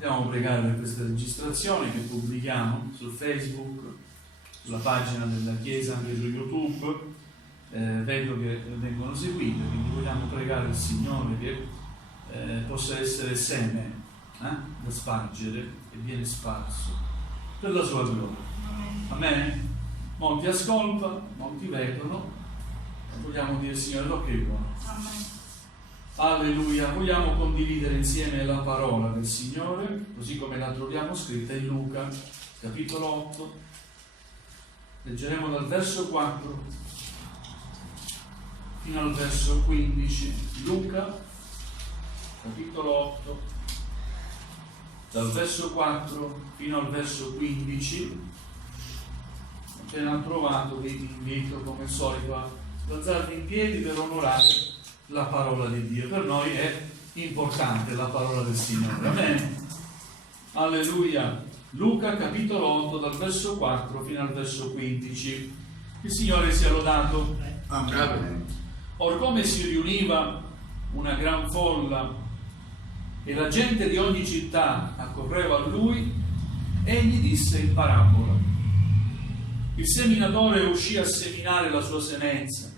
Stiamo a pregare per queste registrazioni che pubblichiamo su Facebook, sulla pagina della Chiesa, anche su YouTube. Vedo che vengono seguite, quindi vogliamo pregare il Signore che possa essere seme da spargere e viene sparso per la sua gloria. Amen. Molti ascoltano, molti vedono, vogliamo dire Signore lo che è buono. Amen. Alleluia. Vogliamo condividere insieme la parola del Signore, così come la troviamo scritta in Luca, capitolo 8. Leggeremo dal verso 4 fino al verso 15. Luca, capitolo 8, dal verso 4 fino al verso 15. Appena trovato vi invito come al solito a alzarvi in piedi per onorare la parola di Dio. Per noi è importante la parola del Signore. Amen. Alleluia. Luca capitolo 8 dal verso 4 fino al verso 15. Il Signore sia lodato. Amen. Or come si riuniva una gran folla e la gente di ogni città accorreva a lui, egli disse in parabola: il seminatore uscì a seminare la sua semenza,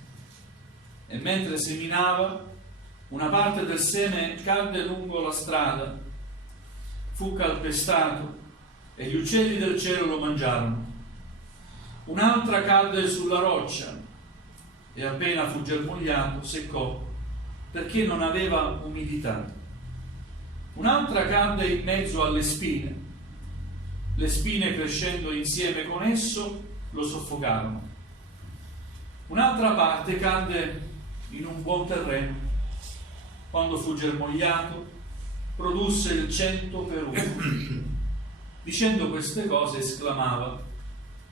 e mentre seminava, una parte del seme cadde lungo la strada, fu calpestato e gli uccelli del cielo lo mangiarono. Un'altra cadde sulla roccia e appena fu germogliato seccò, perché non aveva umidità. Un'altra cadde in mezzo alle spine. Le spine, crescendo insieme con esso, lo soffocarono. Un'altra parte cadde in un buon terreno. Quando fu germogliato, produsse il 100 per 1. Dicendo queste cose esclamava: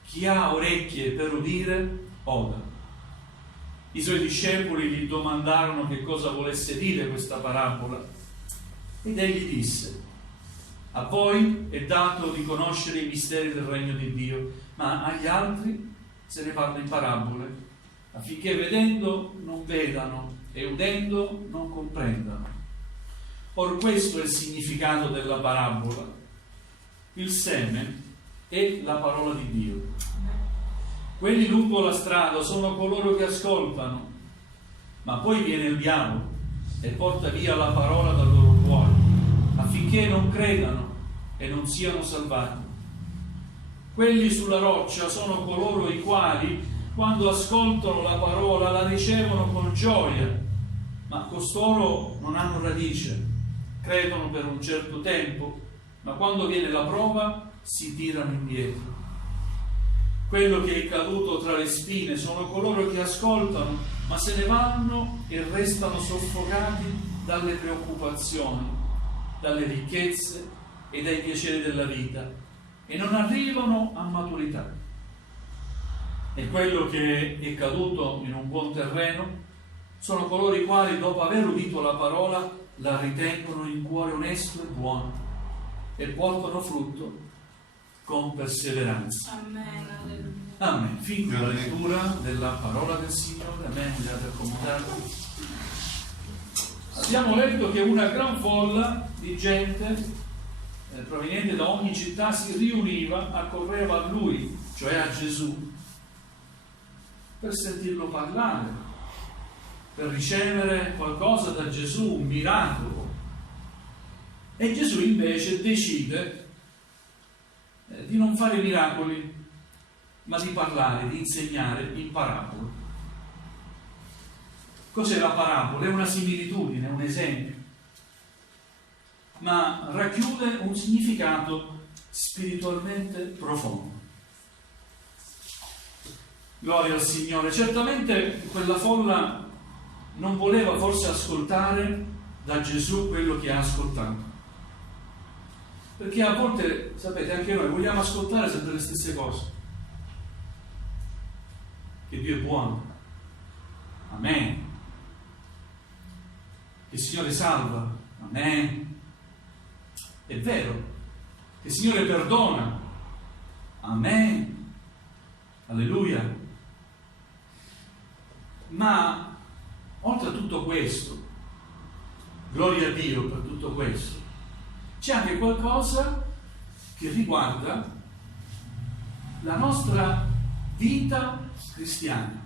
chi ha orecchie per udire, oda. I suoi discepoli gli domandarono che cosa volesse dire questa parabola, ed egli disse: a voi è dato di conoscere i misteri del regno di Dio, ma agli altri se ne parla in parabole, affinché vedendo non vedano e udendo non comprendano. Or questo è il significato della parabola. Il seme è la parola di Dio. Quelli lungo la strada sono coloro che ascoltano, ma poi viene il diavolo e porta via la parola dal loro cuore, affinché non credano e non siano salvati. Quelli sulla roccia sono coloro i quali, quando ascoltano la parola, la ricevono con gioia, ma costoro non hanno radice, credono per un certo tempo, ma quando viene la prova si tirano indietro. Quello che è caduto tra le spine sono coloro che ascoltano, ma se ne vanno e restano soffocati dalle preoccupazioni, dalle ricchezze e dai piaceri della vita, e non arrivano a maturità. E quello che è caduto in un buon terreno sono coloro i quali, dopo aver udito la parola, la ritengono in cuore onesto e buono e portano frutto con perseveranza. Amen. Amen. Fin qui la lettura della parola del Signore. Amen. Andate accomodarvi. Abbiamo letto che una gran folla di gente proveniente da ogni città si riuniva, accorreva a lui, cioè a Gesù, per sentirlo parlare, per ricevere qualcosa da Gesù, un miracolo. E Gesù invece decide di non fare miracoli, ma di parlare, di insegnare in parabole. Cos'è la parabola? È una similitudine, un esempio, ma racchiude un significato spiritualmente profondo. Gloria al Signore. Certamente quella folla non voleva forse ascoltare da Gesù quello che ha ascoltato, perché a volte, sapete, anche noi vogliamo ascoltare sempre le stesse cose, che Dio è buono, amen, che il Signore salva, amen, è vero, che il Signore perdona, amen, alleluia. Ma oltre a tutto questo, gloria a Dio per tutto questo, c'è anche qualcosa che riguarda la nostra vita cristiana.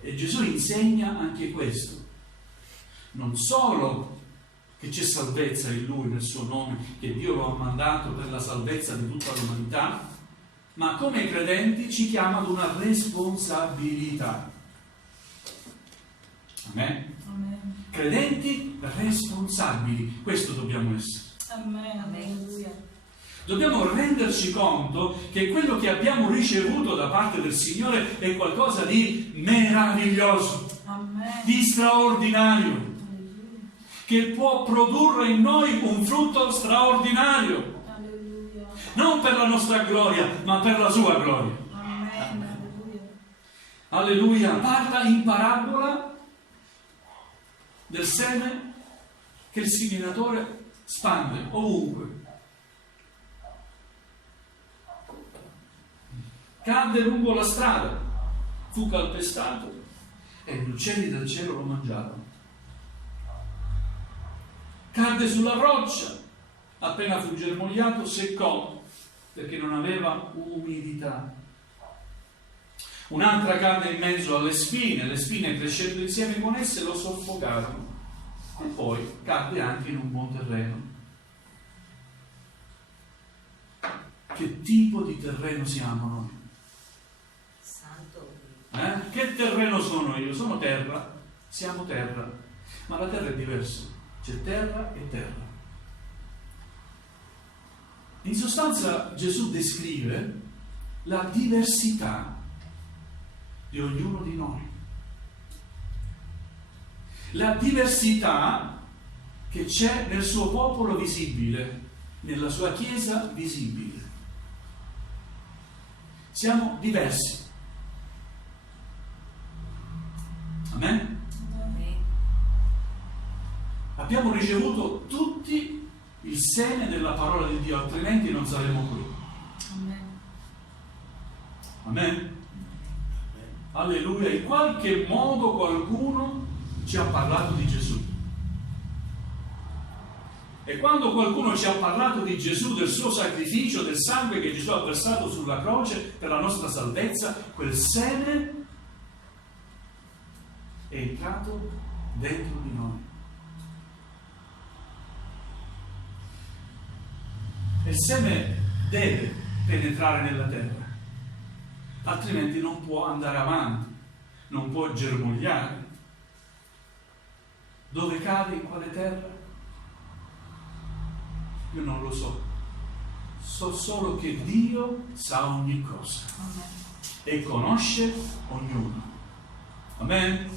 E Gesù insegna anche questo. Non solo che c'è salvezza in Lui, nel suo nome, che Dio lo ha mandato per la salvezza di tutta l'umanità, ma come credenti ci chiama ad una responsabilità. Amen? Amen. Credenti responsabili, questo dobbiamo essere. Amen. Alleluia. Dobbiamo renderci conto che quello che abbiamo ricevuto da parte del Signore è qualcosa di meraviglioso, Amen. di straordinario, che può produrre in noi un frutto straordinario, Alleluia. non per la nostra gloria, ma per la sua gloria. Amen. Alleluia. Alleluia. Parla in parabola del seme che il seminatore spande ovunque. Cadde lungo la strada, fu calpestato e gli uccelli del cielo lo mangiarono. Cadde sulla roccia, appena fu germogliato seccò perché non aveva umidità. Un'altra cadde in mezzo alle spine crescendo insieme con esse lo soffocarono e poi cadde anche in un buon terreno. Che tipo di terreno siamo noi? Che terreno sono io? Sono terra, siamo terra, ma la terra è diversa, c'è terra e terra. In sostanza Gesù descrive la diversità di ognuno di noi, la diversità che c'è nel suo popolo visibile, nella sua chiesa visibile. Siamo diversi. Amen? Abbiamo ricevuto tutti il seme della parola di Dio, altrimenti non saremmo qui. Amen. Amen? Alleluia. In qualche modo qualcuno ci ha parlato di Gesù. E quando qualcuno ci ha parlato di Gesù, del suo sacrificio, del sangue che Gesù ha versato sulla croce per la nostra salvezza, quel seme è entrato dentro di noi. E il seme deve penetrare nella terra, altrimenti non può andare avanti, non può germogliare. Dove cade, in quale terra? Io non lo so. So solo che Dio sa ogni cosa e conosce ognuno. Amen?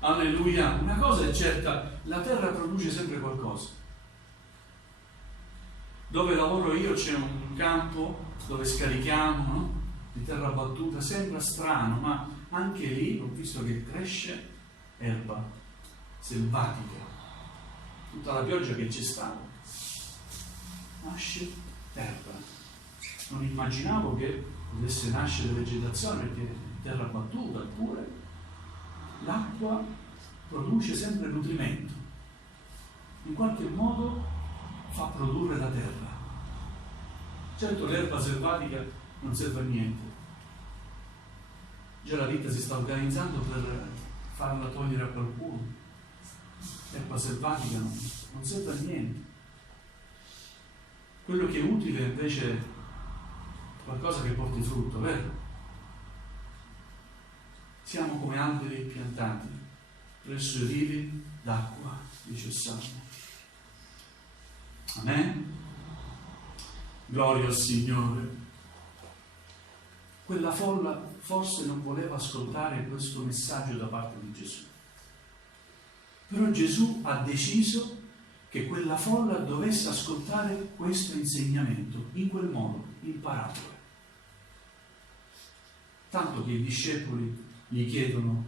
Alleluia. Una cosa è certa, la terra produce sempre qualcosa. Dove lavoro io c'è un campo dove scarichiamo, no? Di terra battuta, sembra strano, ma anche lì ho visto che cresce erba selvatica. Tutta la pioggia che c'è stata nasce erba. Non immaginavo che potesse nascere vegetazione, perché terra battuta, eppure l'acqua produce sempre nutrimento, in qualche modo fa produrre la terra. Certo, l'erba selvatica non serve a niente, già la vita si sta organizzando per farla togliere a qualcuno. L'erba selvatica non serve a niente. Quello che è utile invece è qualcosa che porti frutto, vero? Siamo come alberi piantati presso i rivi d'acqua, dice il Salmo. Amen? Gloria al Signore. Quella folla forse non voleva ascoltare questo messaggio da parte di Gesù. Però Gesù ha deciso che quella folla dovesse ascoltare questo insegnamento in quel modo, in parabole. Tanto che i discepoli gli chiedono: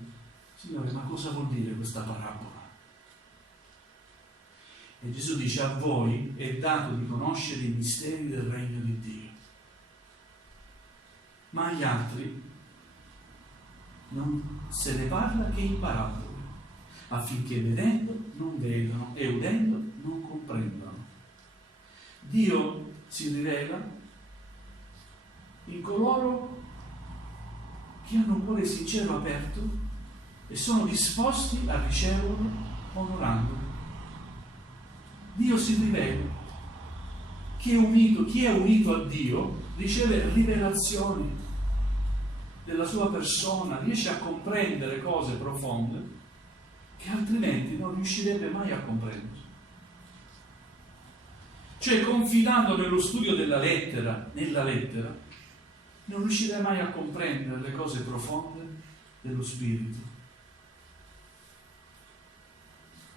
Signore, ma cosa vuol dire questa parabola? E Gesù dice: a voi è dato di conoscere i misteri del regno di Dio, ma agli altri non se ne parla che in parabole, affinché vedendo non vedano e udendo non comprendano. che hanno un cuore sincero aperto e sono disposti a riceverlo onorandolo. Dio si rivela. Chi è unito a Dio riceve rivelazioni della sua persona, riesce a comprendere cose profonde che altrimenti non riuscirebbe mai a comprendere. Cioè, confidando nello studio nella lettera, non riuscirei mai a comprendere le cose profonde dello Spirito.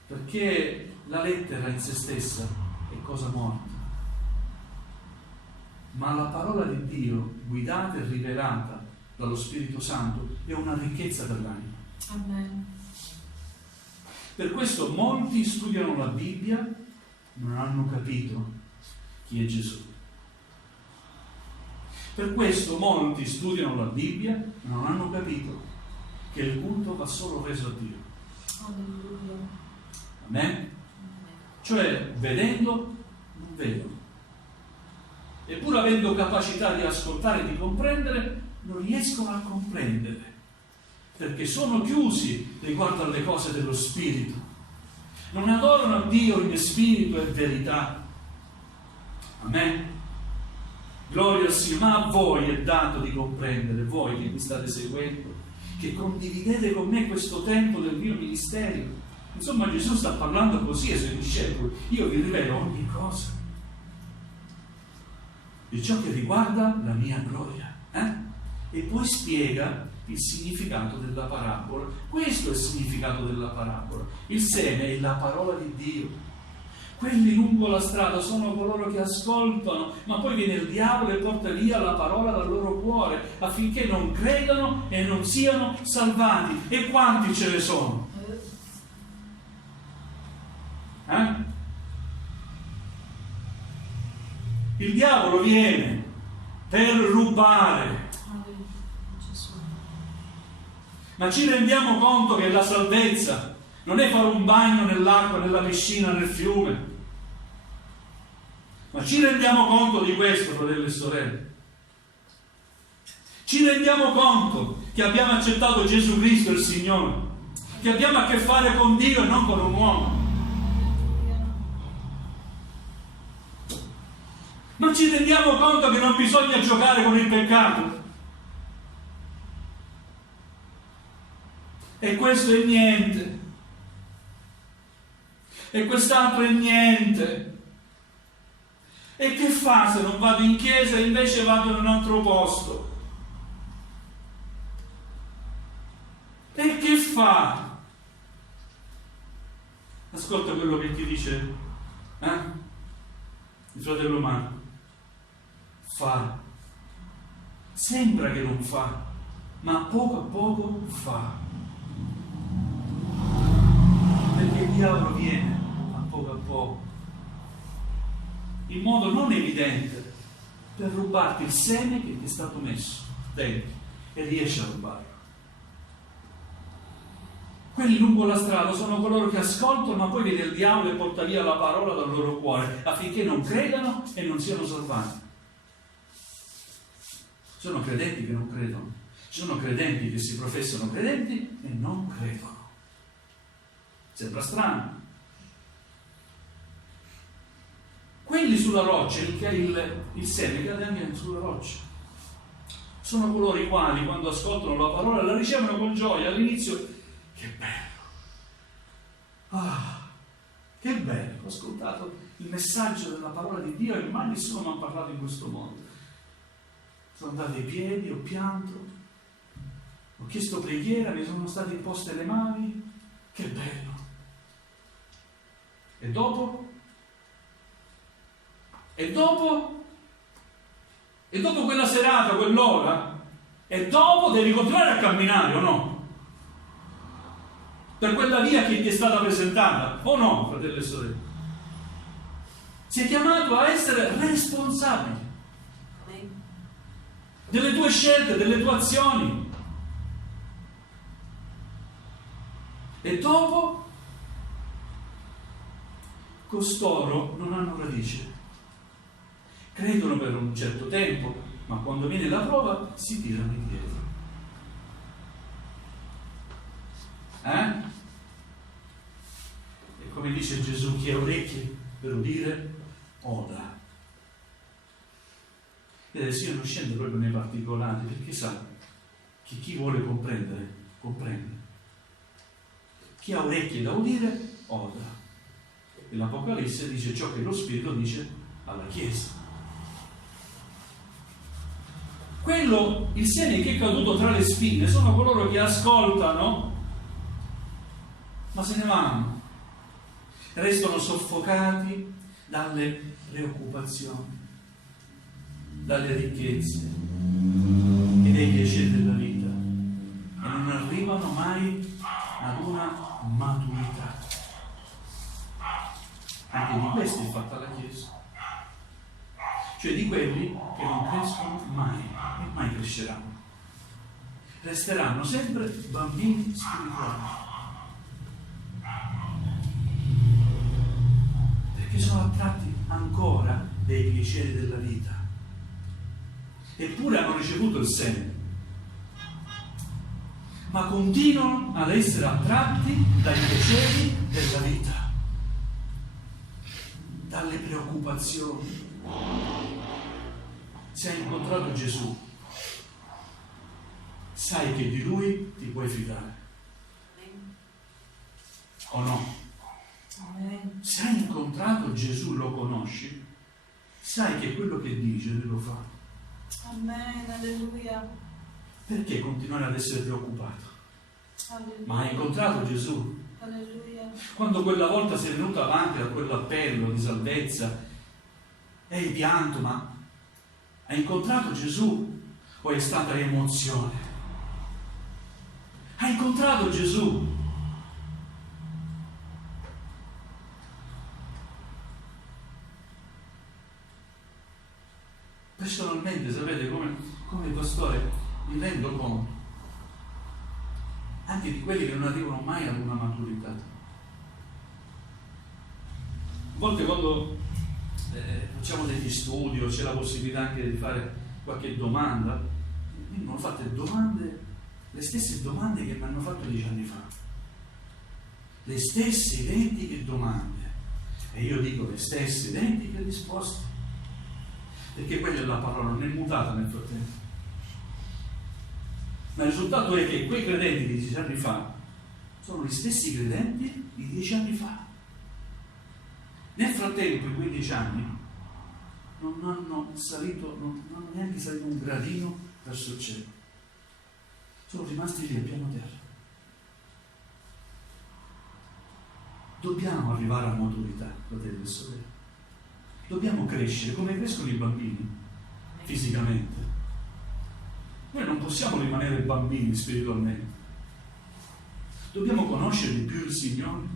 Perché la lettera in se stessa è cosa morta. Ma la parola di Dio, guidata e rivelata dallo Spirito Santo, è una ricchezza per l'anima. Amen. Per questo molti studiano la Bibbia, non hanno capito chi è Gesù. Per questo molti studiano la Bibbia, non hanno capito che il culto va solo reso a Dio. Alleluia. Amen? Cioè, vedendo, non vedono. E pur avendo capacità di ascoltare e di comprendere, non riescono a comprendere, perché sono chiusi riguardo alle cose dello Spirito. Non adorano Dio in spirito e verità. Amen? Gloria al Signore. Ma a voi è dato di comprendere, voi che mi state seguendo, che condividete con me questo tempo del mio ministero. Insomma, Gesù sta parlando così ai suoi discepoli: io vi rivelo ogni cosa di ciò che riguarda la mia gloria. E poi spiega il significato della parabola. Questo è il significato della parabola. Il seme è la parola di Dio. Quelli lungo la strada sono coloro che ascoltano, ma poi viene il diavolo e porta via la parola dal loro cuore, affinché non credano e non siano salvati. E quanti ce ne sono? Il diavolo viene per rubare. Ma ci rendiamo conto che la salvezza non è fare un bagno nell'acqua, nella piscina, nel fiume? Ma ci rendiamo conto di questo, fratelli e sorelle? Ci rendiamo conto che abbiamo accettato Gesù Cristo il Signore, che abbiamo a che fare con Dio e non con un uomo? Non ci rendiamo conto che non bisogna giocare con il peccato? E questo è niente. E quest'altro è niente. E che fa se non vado in chiesa e invece vado in un altro posto? E che fa? Ascolta quello che ti dice il fratello Marco. Fa. Sembra che non fa, ma a poco fa. Perché il diavolo viene a poco, in modo non evidente, per rubarti il seme che ti è stato messo dentro, e riesce a rubarlo. Quelli lungo la strada sono coloro che ascoltano, ma poi viene il diavolo e porta via la parola dal loro cuore, affinché non credano e non siano salvati. Ci sono credenti che non credono, ci sono credenti che si professano credenti e non credono. Sembra strano. Quelli sulla roccia, il seme cade anche sulla roccia. Sono coloro i quali, quando ascoltano la parola, la ricevono con gioia. All'inizio, che bello! Che bello! Ho ascoltato il messaggio della parola di Dio e mai nessuno mi ha parlato in questo modo. Sono andato ai piedi, ho pianto, ho chiesto preghiera, mi sono state imposte le mani. Che bello! E dopo? E dopo quella serata, quell'ora, e dopo devi continuare a camminare o no? Per quella via che ti è stata presentata, o no, fratelli e sorelle? Sei chiamato a essere responsabile delle tue scelte, delle tue azioni. E dopo costoro non hanno radice. Credono per un certo tempo, ma quando viene la prova si tirano indietro. E come dice Gesù, chi ha orecchie per udire, oda. E adesso io non scendo proprio nei particolari, perché sa che chi vuole comprendere, comprende. Chi ha orecchie da udire, oda. E l'Apocalisse dice ciò che lo Spirito dice alla Chiesa. Quello, il seme che è caduto tra le spine, sono coloro che ascoltano, ma se ne vanno, restano soffocati dalle preoccupazioni, dalle ricchezze e dai piaceri della vita, e non arrivano mai ad una maturità. Anche di questi è fatta la Chiesa, cioè di quelli che non crescono mai e mai cresceranno, resteranno sempre bambini spirituali, perché sono attratti ancora dai piaceri della vita, eppure hanno ricevuto il seme, ma continuano ad essere attratti dai piaceri della vita, dalle preoccupazioni. Se hai incontrato Gesù, sai che di Lui ti puoi fidare. O no? Amen. Se hai incontrato Gesù, lo conosci, sai che quello che dice Lui lo fa. Amen. Alleluia. Perché continuare ad essere preoccupato? Alleluia. Ma hai incontrato Gesù? Alleluia. Quando quella volta sei venuto avanti da quell'appello di salvezza e hai pianto, ma hai incontrato Gesù o è stata emozione? Hai incontrato Gesù? Personalmente, sapete, come pastore mi rendo conto anche di quelli che non arrivano mai ad una maturità. A volte quando facciamo degli studi o c'è la possibilità anche di fare qualche domanda, mi hanno fatto domande, le stesse domande che mi hanno fatto 10 anni fa, le stesse identiche domande, e io dico le stesse identiche risposte, perché quella è la parola, non è mutata nel frattempo. Ma il risultato è che quei credenti di 10 anni fa sono gli stessi credenti di 10 anni fa. Nel frattempo, in quei 10 anni, non hanno neanche salito un gradino verso il cielo. Sono rimasti lì a piano terra. Dobbiamo arrivare a maturità, fratelli e sorelle. Dobbiamo crescere come crescono i bambini, fisicamente. Noi non possiamo rimanere bambini spiritualmente. Dobbiamo conoscere di più il Signore.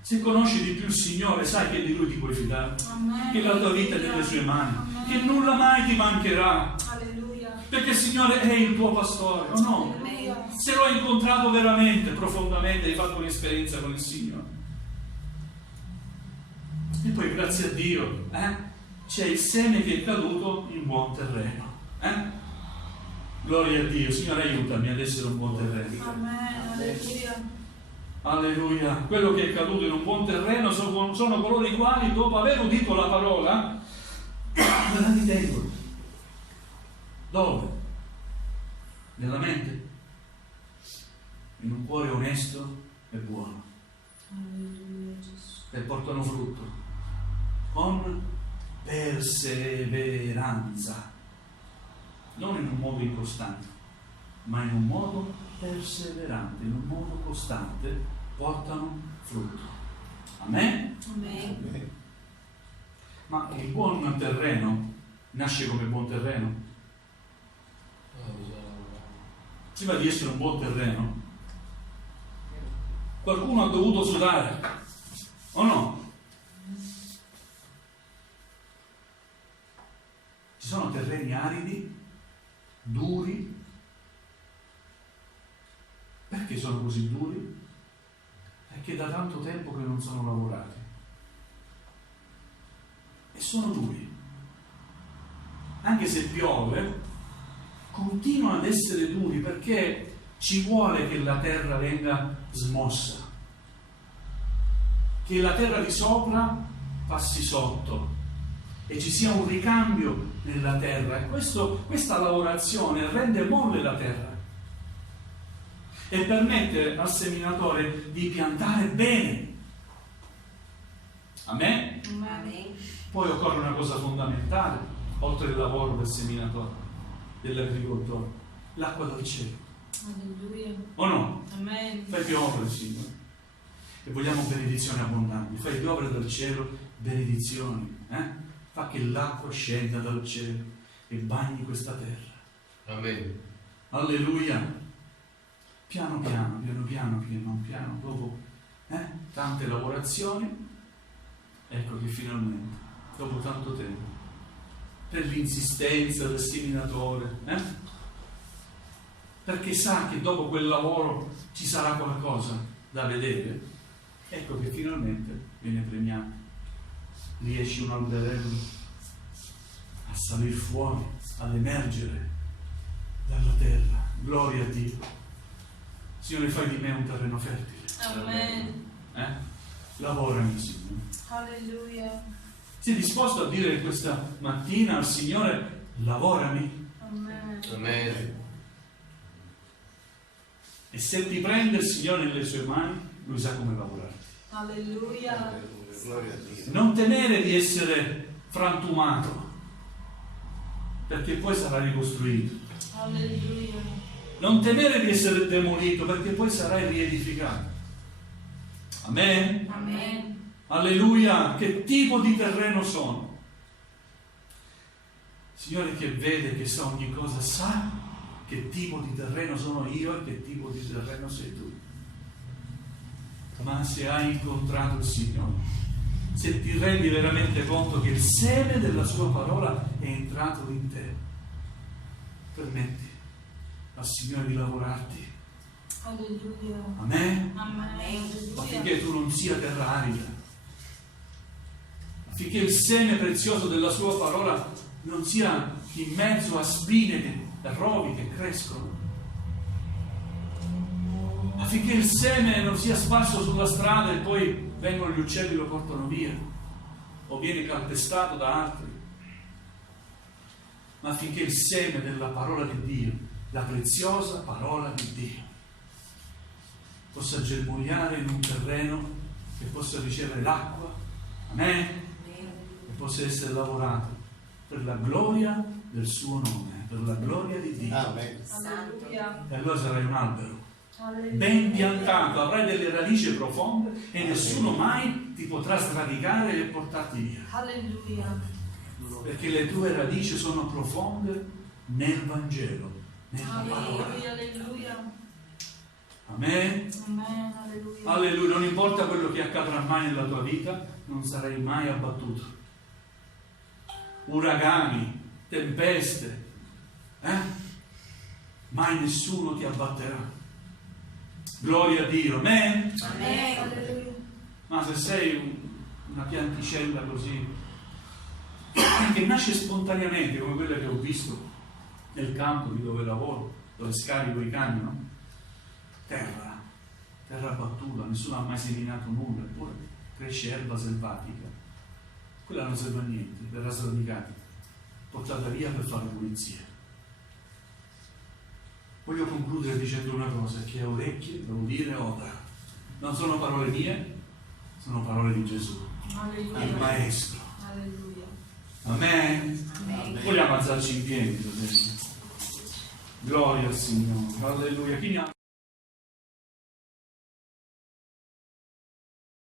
Se conosci di più il Signore, sai che di Lui ti puoi fidare. Amen. Che la tua vita è nelle sue mani. Amen. Che nulla mai ti mancherà. Alleluia. Perché il Signore è il tuo pastore, o no? Alleluia. Se lo hai incontrato veramente, profondamente, hai fatto un'esperienza con il Signore. E poi grazie a Dio c'è il seme che è caduto in buon terreno. Gloria a Dio. Signore, aiutami ad essere un buon terreno. Amen. Alleluia. Alleluia. Quello che è caduto in un buon terreno sono coloro i quali, dopo aver udito la parola, la ritengono. Dove? Nella mente? In un cuore onesto e buono. Alleluia, Gesù. E portano frutto con perseveranza, non in un modo incostante, ma in un modo perseverante, in un modo costante portano frutto. Amen? Amen. Ma il buon terreno nasce come buon terreno? Prima di essere un buon terreno, qualcuno ha dovuto sudare, o no? Ci sono terreni aridi, duri. Perché sono così duri? Perché da tanto tempo che non sono lavorati. E sono duri. Anche se piove, continuano ad essere duri perché ci vuole che la terra venga smossa, che la terra di sopra passi sotto e ci sia un ricambio nella terra. E questa lavorazione rende molle la terra e permette al seminatore di piantare bene. Amen? Amen. Poi occorre una cosa fondamentale, oltre il lavoro del seminatore, dell'agricoltore: l'acqua dal cielo. Alleluia. O no? Amen. Fai piovere, Signore. E vogliamo benedizioni abbondanti. Fai piovere dal cielo benedizioni. Fa che l'acqua scenda dal cielo e bagni questa terra. Amen. Alleluia. Piano piano, dopo tante lavorazioni, ecco che finalmente, dopo tanto tempo, per l'insistenza del seminatore, perché sa che dopo quel lavoro ci sarà qualcosa da vedere, ecco che finalmente viene premiato. Riesce un alberello a salire fuori, ad emergere dalla terra. Gloria a Dio. Signore, fai di me un terreno fertile. Amen. Lavorami, Signore. Alleluia. Sei disposto a dire questa mattina al Signore: lavorami? Amen. Amen. E se ti prende il Signore nelle sue mani, Lui sa come lavorarti. Alleluia. Gloria a Dio. Non temere di essere frantumato, perché poi sarà ricostruito. Alleluia. Non temere di essere demolito, perché poi sarai riedificato. Amen? Amen. Alleluia! Che tipo di terreno sono? Signore che vede, che sa ogni cosa, sa che tipo di terreno sono io e che tipo di terreno sei tu. Ma se hai incontrato il Signore, se ti rendi veramente conto che il seme della sua parola è entrato in te, permetti al Signore di lavorarti. Alleluia. Amen? Amen. Affinché tu non sia terra arida, affinché il seme prezioso della sua parola non sia in mezzo a spine e rovi che crescono, affinché il seme non sia sparso sulla strada e poi vengono gli uccelli e lo portano via, o viene calpestato da altri, ma affinché il seme della parola di Dio, la preziosa parola di Dio, possa germogliare in un terreno che possa ricevere l'acqua, amen, e possa essere lavorato per la gloria del suo nome, per la gloria di Dio. Amen. Alleluia. E allora sarai un albero Alleluia. ben piantato, avrai delle radici profonde e nessuno mai ti potrà sradicare e portarti via, Alleluia. perché le tue radici sono profonde nel Vangelo, nella parola. Alleluia. Alleluia. Amen. Amen. Alleluia. Alleluia. Non importa quello che accadrà mai nella tua vita, non sarai mai abbattuto. Uragani, tempeste, mai nessuno ti abbatterà. Gloria a Dio. Amen. Amen. Alleluia. Ma se sei una pianticella così che nasce spontaneamente, come quella che ho visto nel campo di dove lavoro, dove scarico i cani, no? Terra battuta, nessuno ha mai seminato nulla, eppure cresce erba selvatica. Quella non serve a niente, verrà sradicata, portata via per fare pulizia. Voglio concludere dicendo una cosa: chi ha orecchie da udire oda. Non sono parole mie, sono parole di Gesù, Alleluia. il Maestro. Alleluia. Amen. Amen. Vogliamo alzarci in piedi, fratelli. Gloria al Signore. Alleluia. Chi ne ha